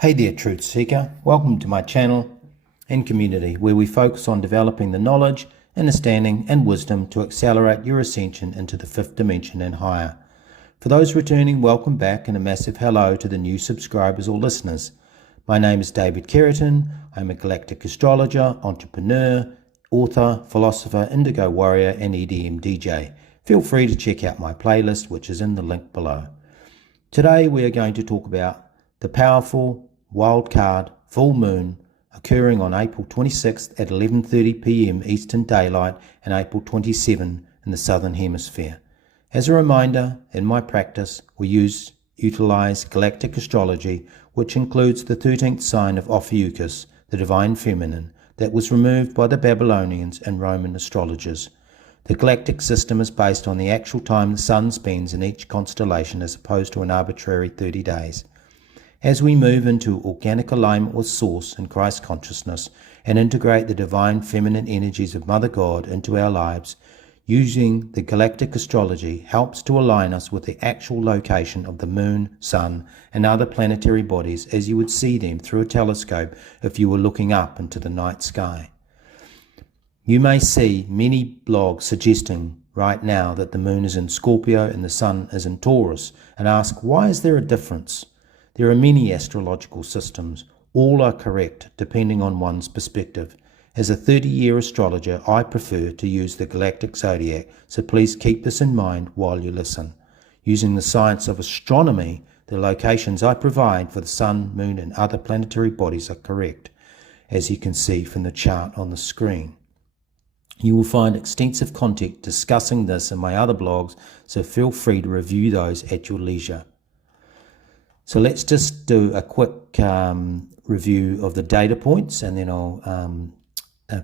Hey there, Truth Seeker. Welcome to my channel and community where we focus on developing the knowledge, understanding and wisdom to accelerate your ascension into the fifth dimension and higher. For those returning, welcome back and a massive hello to the new subscribers or listeners. My name is David Keratin. I'm a galactic astrologer, entrepreneur, author, philosopher, indigo warrior and EDM DJ. Feel free to check out my playlist, which is in the link below. Today we are going to talk about the powerful wild card full moon occurring on April 26th at 11:30 p.m. Eastern Daylight and April 27 in the Southern Hemisphere. As a reminder, in my practice, we utilize galactic astrology, which includes the 13th sign of Ophiuchus, the divine feminine, that was removed by the Babylonians and Roman astrologers. The galactic system is based on the actual time the sun spends in each constellation as opposed to an arbitrary 30 days. As we move into organic alignment with Source and Christ consciousness and integrate the divine feminine energies of Mother God into our lives, using the galactic astrology helps to align us with the actual location of the moon, sun, and other planetary bodies as you would see them through a telescope if you were looking up into the night sky. You may see many blogs suggesting right now that the moon is in Scorpio and the sun is in Taurus and ask, why is there a difference? There are many astrological systems. All are correct depending on one's perspective. As a 30-year astrologer, I prefer to use the galactic zodiac, so please keep this in mind while you listen. Using the science of astronomy, the locations I provide for the sun, moon and other planetary bodies are correct, as you can see from the chart on the screen. You will find extensive content discussing this in my other blogs, so feel free to review those at your leisure. So let's just do a quick review of the data points, and then I'll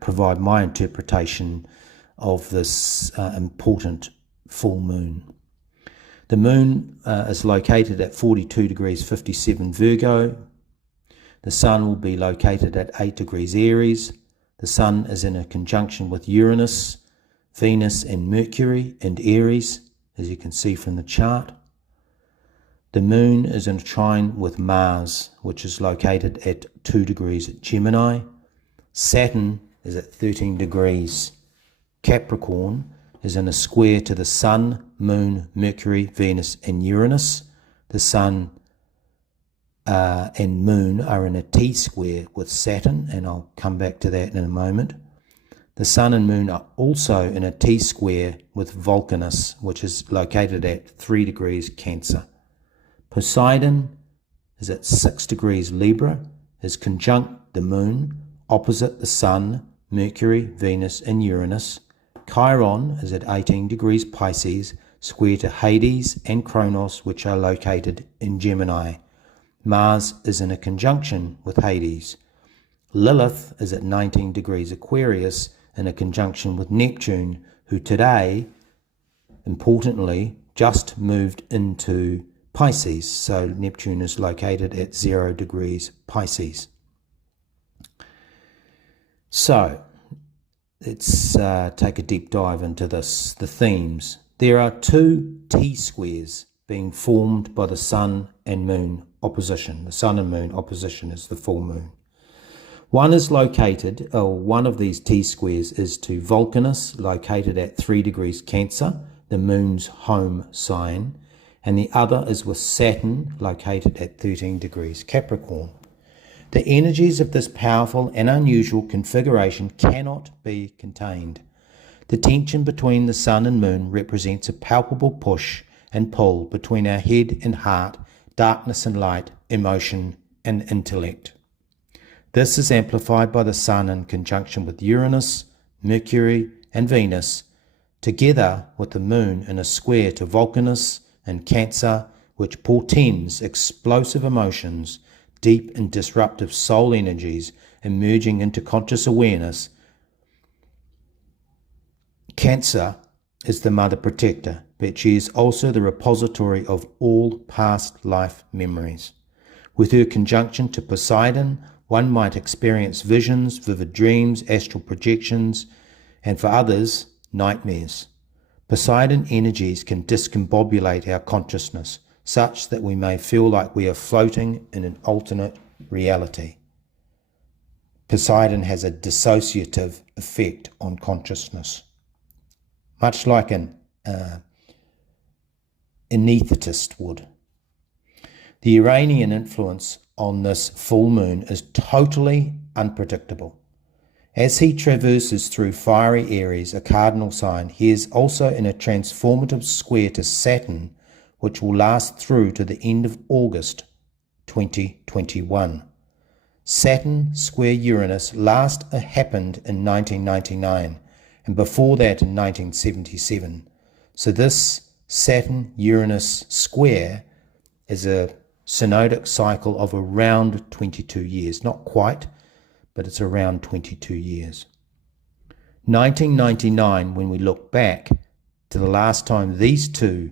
provide my interpretation of this important full moon. The moon is located at 42 degrees 57 Virgo. The sun will be located at 8 degrees Aries. The sun is in a conjunction with Uranus, Venus and Mercury and Aries, as you can see from the chart. The moon is in a trine with Mars, which is located at 2 degrees Gemini. Saturn is at 13 degrees Capricorn, is in a square to the Sun, Moon, Mercury, Venus and Uranus. The Sun and Moon are in a T-square with Saturn, and I'll come back to that in a moment. The Sun and Moon are also in a T-square with Vulcanus, which is located at 3 degrees Cancer. Poseidon is at 6 degrees Libra, is conjunct the Moon, opposite the Sun, Mercury, Venus and Uranus. Chiron is at 18 degrees Pisces, square to Hades and Kronos, which are located in Gemini. Mars is in a conjunction with Hades. Lilith is at 19 degrees Aquarius, in a conjunction with Neptune, who today, importantly, just moved into Pisces, so Neptune is located at 0 degrees Pisces. So let's take a deep dive into this, the themes. There are two T-squares being formed by the Sun and Moon opposition. The Sun and Moon opposition is the full moon. One is located, or one of these T-squares is to Vulcanus, located at 3 degrees Cancer, the Moon's home sign, and the other is with Saturn, located at 13 degrees Capricorn. The energies of this powerful and unusual configuration cannot be contained. The tension between the Sun and Moon represents a palpable push and pull between our head and heart, darkness and light, emotion and intellect. This is amplified by the Sun in conjunction with Uranus, Mercury and Venus, together with the Moon in a square to Vulcanus and Cancer, which portends explosive emotions, deep and disruptive soul energies emerging into conscious awareness. Cancer is the mother protector, but she is also the repository of all past life memories. With her conjunction to Poseidon, one might experience visions, vivid dreams, astral projections, and for others, nightmares. Poseidon energies can discombobulate our consciousness, such that we may feel like we are floating in an alternate reality. Poseidon has a dissociative effect on consciousness, much like an anaesthetist would. The Uranian influence on this full moon is totally unpredictable. As he traverses through fiery Aries, a cardinal sign, he is also in a transformative square to Saturn, which will last through to the end of August 2021. Saturn square Uranus last happened in 1999, and before that in 1977. So this Saturn-Uranus square is a synodic cycle of around 22 years. Not quite, but it's around 22 years. 1999, when we look back to the last time these two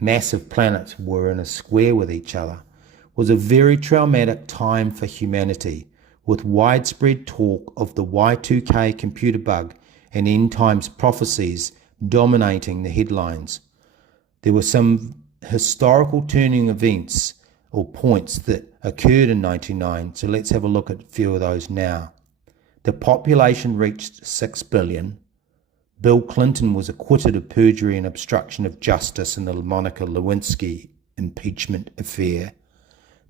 massive planets were in a square with each other, was a very traumatic time for humanity, with widespread talk of the Y2K computer bug and end times prophecies dominating the headlines. There were some historical turning events or points that occurred in 1999, so let's have a look at a few of those now. The population reached 6 billion. Bill Clinton was acquitted of perjury and obstruction of justice in the Monica Lewinsky impeachment affair.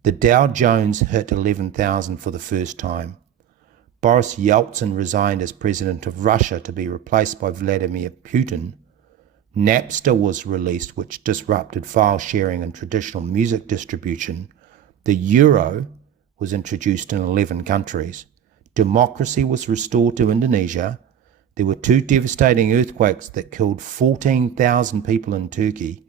The Dow Jones hit 11,000 for the first time. Boris Yeltsin resigned as president of Russia to be replaced by Vladimir Putin. Napster was released, which disrupted file sharing and traditional music distribution. The euro was introduced in 11 countries. Democracy was restored to Indonesia. There were 2 devastating earthquakes that killed 14,000 people in Turkey.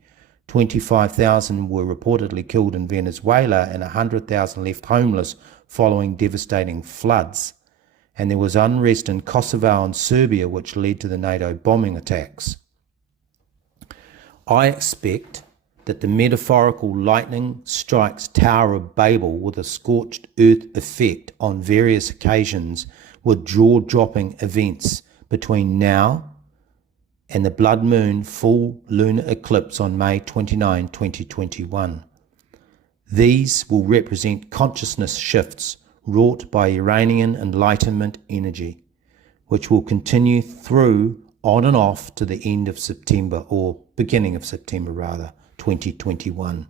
25,000 were reportedly killed in Venezuela and 100,000 left homeless following devastating floods. And there was unrest in Kosovo and Serbia, which led to the NATO bombing attacks. I expect that the metaphorical lightning strikes Tower of Babel with a scorched earth effect on various occasions, with jaw-dropping events between now and the blood moon full lunar eclipse on May 29, 2021. These will represent consciousness shifts wrought by Uranian enlightenment energy, which will continue through on and off to the end of September, or beginning of September rather, 2021.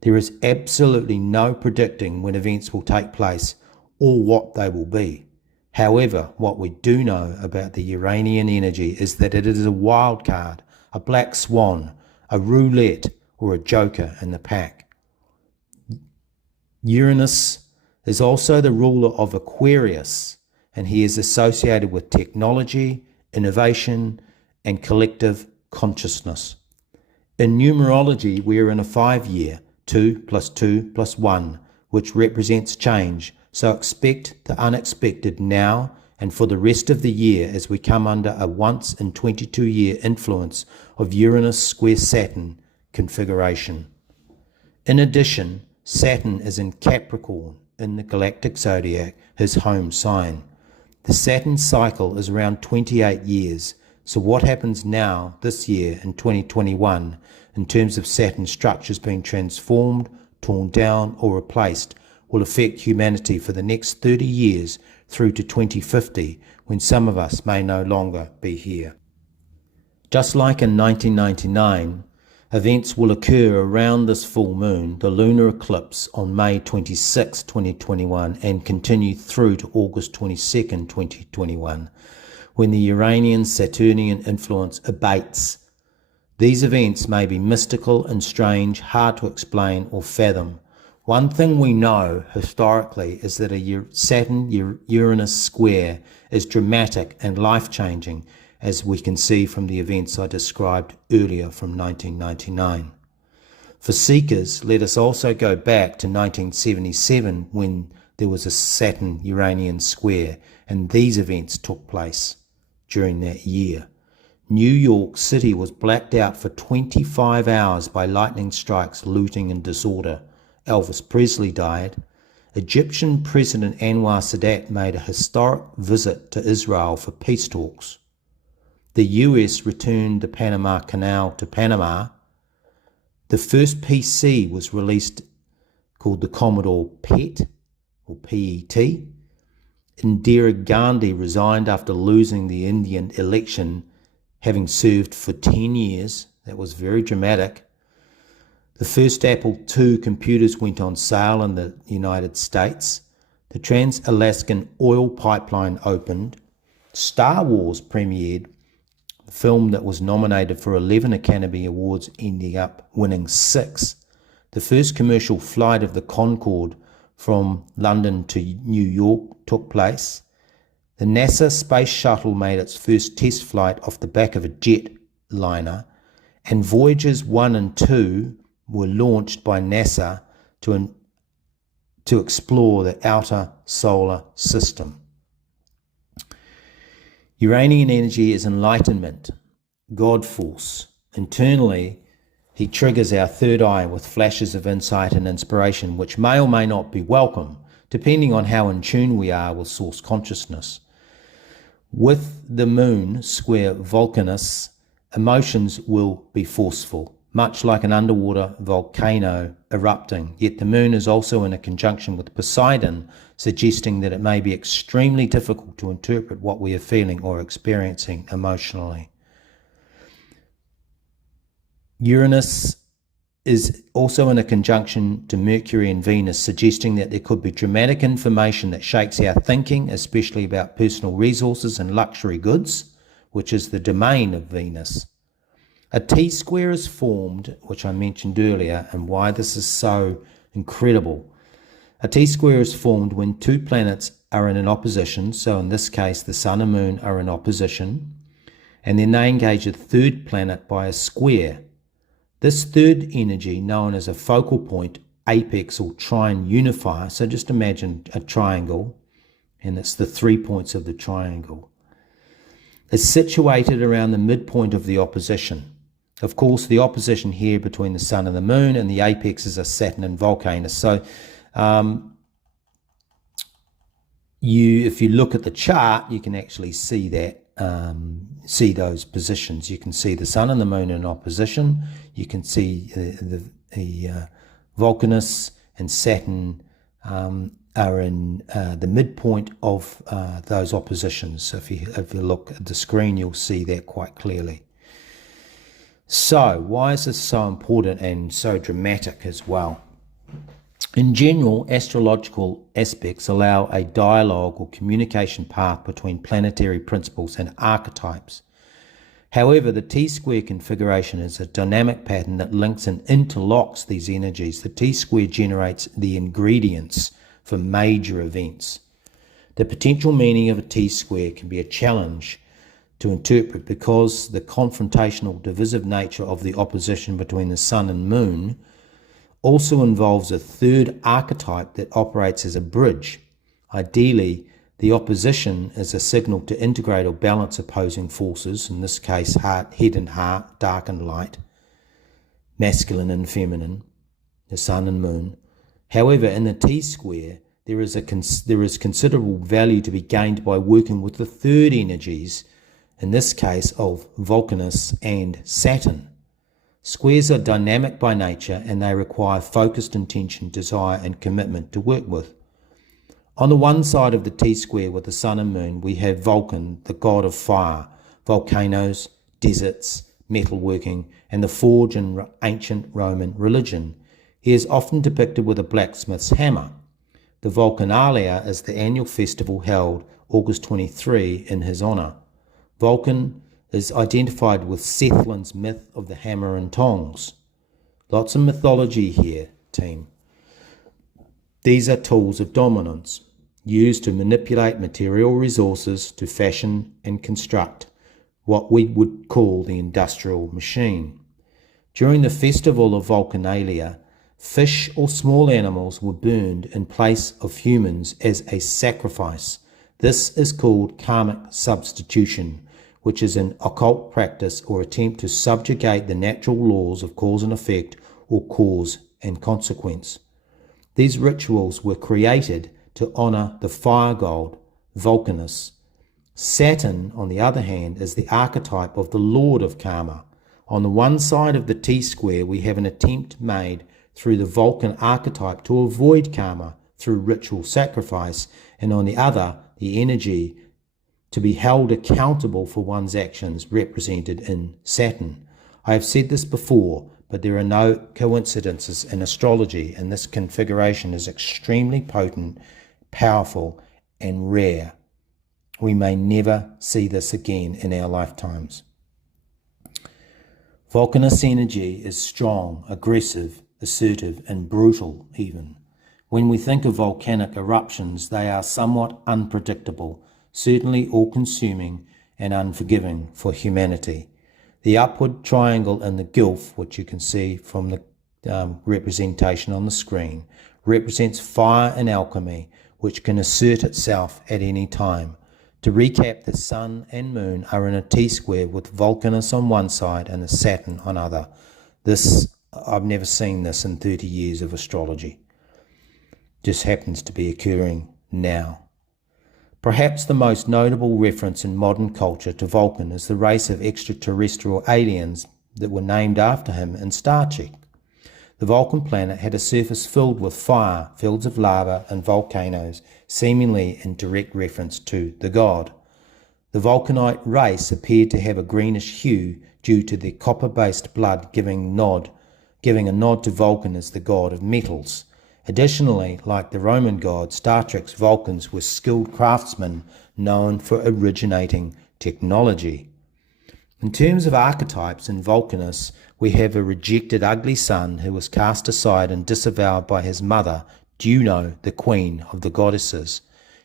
There is absolutely no predicting when events will take place or what they will be. However, what we do know about the Uranian energy is that it is a wild card, a black swan, a roulette, or a joker in the pack. Uranus is also the ruler of Aquarius, and he is associated with technology, innovation, and collective consciousness. In numerology, we are in a 5-year, 2 + 2 + 1, which represents change. So expect the unexpected now and for the rest of the year as we come under a once in 22-year influence of Uranus square Saturn configuration. In addition, Saturn is in Capricorn in the galactic zodiac, his home sign. The Saturn cycle is around 28 years. So what happens now, this year in 2021, in terms of Saturn structures being transformed, torn down or replaced, will affect humanity for the next 30 years through to 2050, when some of us may no longer be here. Just like in 1999, events will occur around this full moon, the lunar eclipse on May 26, 2021, and continue through to August 22, 2021, when the Uranian-Saturnian influence abates. These events may be mystical and strange, hard to explain or fathom. One thing we know historically is that a Saturn-Uranus square is dramatic and life-changing, as we can see from the events I described earlier from 1999. For seekers, let us also go back to 1977 when there was a Saturn-Uranian square, and these events took place during that year. New York City was blacked out for 25 hours by lightning strikes, looting and disorder. Elvis Presley died. Egyptian President Anwar Sadat made a historic visit to Israel for peace talks. The US returned the Panama Canal to Panama. The first PC was released called the Commodore PET, or PET. Indira Gandhi resigned after losing the Indian election, having served for 10 years. That was very dramatic. The first Apple II computers went on sale in the United States. The Trans-Alaskan Oil Pipeline opened. Star Wars premiered, the film that was nominated for 11 Academy Awards, ending up winning 6. The first commercial flight of the Concorde from London to New York took place. The NASA space shuttle made its first test flight off the back of a jetliner, and Voyagers 1 and 2 were launched by NASA to explore the outer solar system. Uranian energy is enlightenment, God force. Internally, he triggers our third eye with flashes of insight and inspiration, which may or may not be welcome, depending on how in tune we are with source consciousness. With the moon square Vulcanus, emotions will be forceful, much like an underwater volcano erupting. Yet the moon is also in a conjunction with Poseidon, suggesting that it may be extremely difficult to interpret what we are feeling or experiencing emotionally. Uranus is also in a conjunction to Mercury and Venus, suggesting that there could be dramatic information that shakes our thinking, especially about personal resources and luxury goods, which is the domain of Venus. A T-square is formed, which I mentioned earlier, and why this is so incredible. A T-square is formed when two planets are in an opposition, so in this case the Sun and Moon are in opposition, and then they engage a third planet by a square. This third energy, known as a focal point, apex, or trine unifier, so just imagine a triangle, and it's the 3 points of the triangle, is situated around the midpoint of the opposition. Of course, the opposition here between the Sun and the Moon, and the apexes are Saturn and Vulcanus. So if you look at the chart, you can actually see that, see those positions. You can see the Sun and the Moon in opposition. You can see the Vulcanus and Saturn are in the midpoint of those oppositions. So if you look at the screen, you'll see that quite clearly. So why is this so important and so dramatic as well? In general, astrological aspects allow a dialogue or communication path between planetary principles and archetypes. However, the T-square configuration is a dynamic pattern that links and interlocks these energies. The T-square generates the ingredients for major events. The potential meaning of a T-square can be a challenge to interpret because the confrontational, divisive nature of the opposition between the Sun and Moon also involves a third archetype that operates as a bridge. Ideally, the opposition is a signal to integrate or balance opposing forces, in this case head and heart, dark and light, masculine and feminine, the Sun and Moon. However, in the T-square, there is considerable value to be gained by working with the third energies, in this case of Vulcanus and Saturn. Squares are dynamic by nature, and they require focused intention, desire and commitment to work with. On the one side of the T-square with the Sun and Moon, we have Vulcan, the god of fire, volcanoes, deserts, metalworking, and the forge in ancient Roman religion. He is often depicted with a blacksmith's hammer. The Vulcanalia is the annual festival held August 23 in his honour. Vulcan is identified with Sethlin's myth of the hammer and tongs. Lots of mythology here, team. These are tools of dominance, used to manipulate material resources to fashion and construct what we would call the industrial machine. During the festival of Vulcanalia, fish or small animals were burned in place of humans as a sacrifice. This is called karmic substitution, which is an occult practice or attempt to subjugate the natural laws of cause and effect or cause and consequence. These rituals were created to honour the fire god, Vulcanus. Saturn, on the other hand, is the archetype of the lord of karma. On the one side of the T-square, we have an attempt made through the Vulcan archetype to avoid karma through ritual sacrifice, and on the other, the energy to be held accountable for one's actions represented in Saturn. I have said this before, but there are no coincidences in astrology, and this configuration is extremely potent, powerful, and rare. We may never see this again in our lifetimes. Vulcanus energy is strong, aggressive, assertive, and brutal even. When we think of volcanic eruptions, they are somewhat unpredictable, certainly all-consuming and unforgiving for humanity. The upward triangle in the gulf, which you can see from the representation on the screen, represents fire and alchemy, which can assert itself at any time. To recap, the Sun and Moon are in a T-square with Vulcanus on one side and the Saturn on other. I've never seen this in 30 years of astrology. Just happens to be occurring now. Perhaps the most notable reference in modern culture to Vulcan is the race of extraterrestrial aliens that were named after him in Star Trek. The Vulcan planet had a surface filled with fire, fields of lava, and volcanoes, seemingly in direct reference to the god. The Vulcanite race appeared to have a greenish hue due to their copper-based blood giving a nod to Vulcan as the god of metals. Additionally, like the Roman god, Star Trek's Vulcans were skilled craftsmen known for originating technology. In terms of archetypes in Vulcanus, we have a rejected ugly son who was cast aside and disavowed by his mother, Juno, the queen of the goddesses.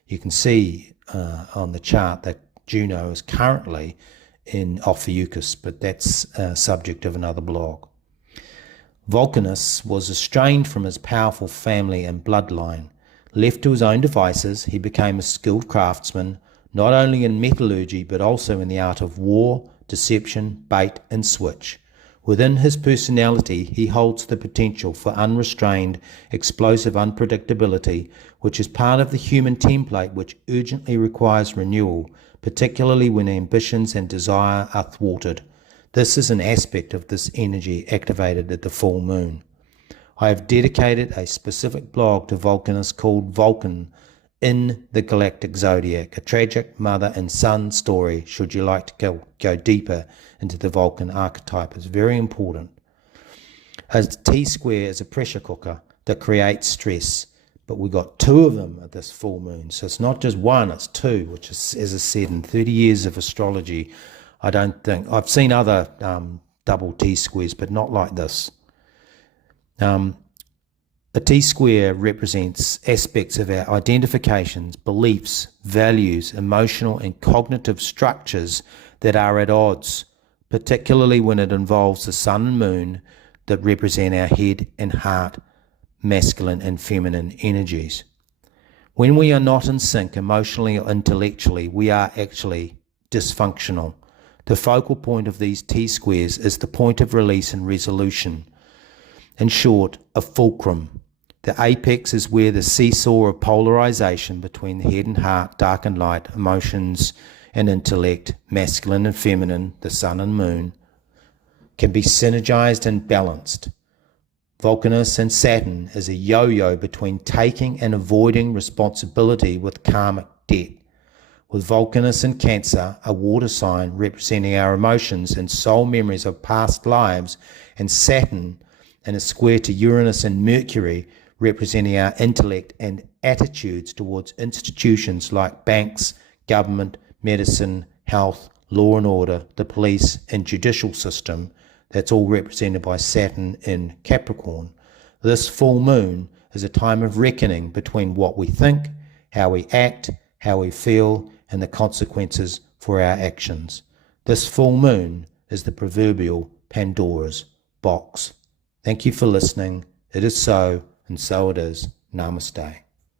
You can see on the chart that Juno is currently in Ophiuchus, but that's a subject of another blog. Vulcanus was estranged from his powerful family and bloodline. Left to his own devices, he became a skilled craftsman, not only in metallurgy but also in the art of war, deception, bait, and switch. Within his personality, he holds the potential for unrestrained, explosive unpredictability, which is part of the human template which urgently requires renewal, particularly when ambitions and desire are thwarted. This is an aspect of this energy activated at the full moon. I have dedicated a specific blog to Vulcanus called Vulcan in the Galactic Zodiac, a tragic mother and son story should you like to go deeper into the Vulcan archetype. It's very important. A T-square is a pressure cooker that creates stress, but we got two of them at this full moon. So it's not just one, it's two, which is, as I said, in 30 years of astrology, I don't think, I've seen other double T-squares, but not like this. A T-square represents aspects of our identifications, beliefs, values, emotional and cognitive structures that are at odds, particularly when it involves the sun and moon that represent our head and heart, masculine and feminine energies. When we are not in sync emotionally or intellectually, we are actually dysfunctional. The focal point of these T-squares is the point of release and resolution. In short, a fulcrum. The apex is where the seesaw of polarization between the head and heart, dark and light, emotions and intellect, masculine and feminine, the sun and moon, can be synergized and balanced. Vulcanus and Saturn is a yo-yo between taking and avoiding responsibility with karmic debt. With Vulcanus in Cancer, a water sign representing our emotions and soul memories of past lives, and Saturn in a square to Uranus and Mercury, representing our intellect and attitudes towards institutions like banks, government, medicine, health, law and order, the police and judicial system. That's all represented by Saturn in Capricorn. This full moon is a time of reckoning between what we think, how we act, how we feel, and the consequences for our actions. This full moon is the proverbial Pandora's box. Thank you for listening. It is so, and so it is. Namaste.